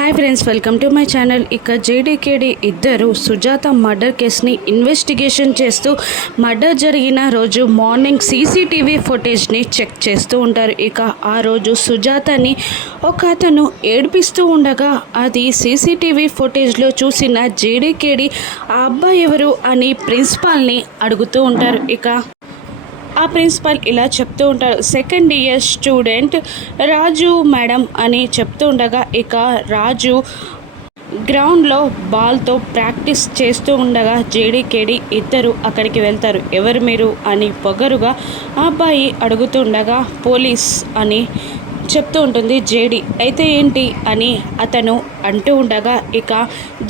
Hi friends, welcome to my channel. ఇక జేడీకేడి ఇద్దరు Sujatha murder కేసుని ఇన్వెస్టిగేషన్ చేస్తూ మర్డర్ జరిగిన రోజు మార్నింగ్ సీసీటీవీ ఫుటేజ్ని చెక్ చేస్తూ ఉంటారు. ఇక ఆ రోజు సుజాతని ఒక అతను ఏడిపిస్తూ ఉండగా అది సీసీటీవీ ఫుటేజ్లో చూసిన జేడీకేడి ఆ అబ్బాయి ఎవరు అని ప్రిన్సిపాల్ని అడుగుతూ ఉంటారు. ఇక ఆ ప్రిన్సిపల్ ఇలా చెప్తూ ఉంటారు, సెకండ్ ఇయర్ స్టూడెంట్ రాజు మేడం అని చెప్తూ ఉండగా ఇక రాజు గ్రౌండ్లో బాల్తో ప్రాక్టీస్ చేస్తూ ఉండగా జేడీకేడి ఇద్దరు అక్కడికి వెళ్తారు. ఎవరు మీరు అని పొగరుగా ఆ అబ్బాయి అడుగుతుండగా పోలీస్ అని చెప్తూ ఉంటుంది జేడి. అయితే ఏంటి అని అతను అంటూ ఉండగా ఇక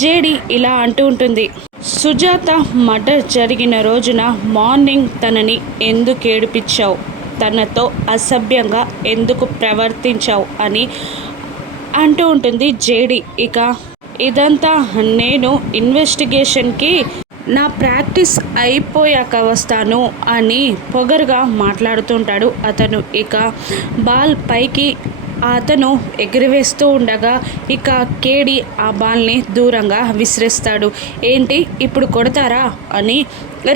జేడి ఇలా అంటూ ఉంటుంది, సుజాత మర్డర్ జరిగిన రోజున మార్నింగ్ తనని ఎందుకు ఏడిపించావు, తనతో అసభ్యంగా ఎందుకు ప్రవర్తించావు అని అంటూ ఉంటుంది జేడి. ఇక ఇదంతా నేను ఇన్వెస్టిగేషన్కి నా ప్రాక్టీస్ అయిపోయాక వస్తాను అని పొగరుగా మాట్లాడుతుంటాడు అతను. ఇక బాల్ పైకి అతను ఎగిరివేస్తూ ఉండగా ఇక కేడి ఆ బాల్ని దూరంగా విసిరేస్తాడు. ఏంటి ఇప్పుడు కొడతారా అని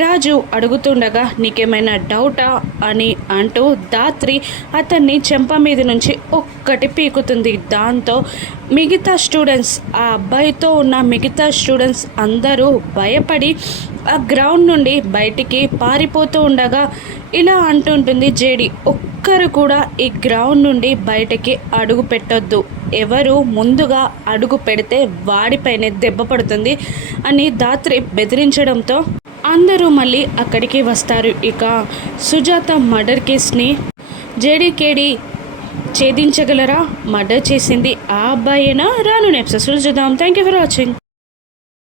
రాజు అడుగుతుండగా నీకేమైనా డౌటా అని అంటూ ధాత్రి అతన్ని చెంప మీద నుంచి ఒక్కటి పీకుతుంది. దాంతో మిగతా స్టూడెంట్స్, ఆ అబ్బాయితో ఉన్న మిగతా స్టూడెంట్స్ అందరూ భయపడి ఆ గ్రౌండ్ నుండి బయటికి పారిపోతూ ఉండగా ఇలా అంటుంటుంది జేడి, ఒక్కరు కూడా ఈ గ్రౌండ్ నుండి బయటకి అడుగు పెట్టొద్దు, ఎవరు ముందుగా అడుగు పెడితే వాడిపైనే దెబ్బ పడుతుంది అని ధాత్రి బెదిరించడంతో అందరూ మళ్ళీ అక్కడికి వస్తారు. ఇక సుజాత మర్డర్ కేసుని జేడీకేడి ఛేదించగలరా, మర్డర్ చేసింది ఆ అబ్బాయేనా? రాను ఎపిసోడ్స్లో చూద్దాం. Thank you for watching.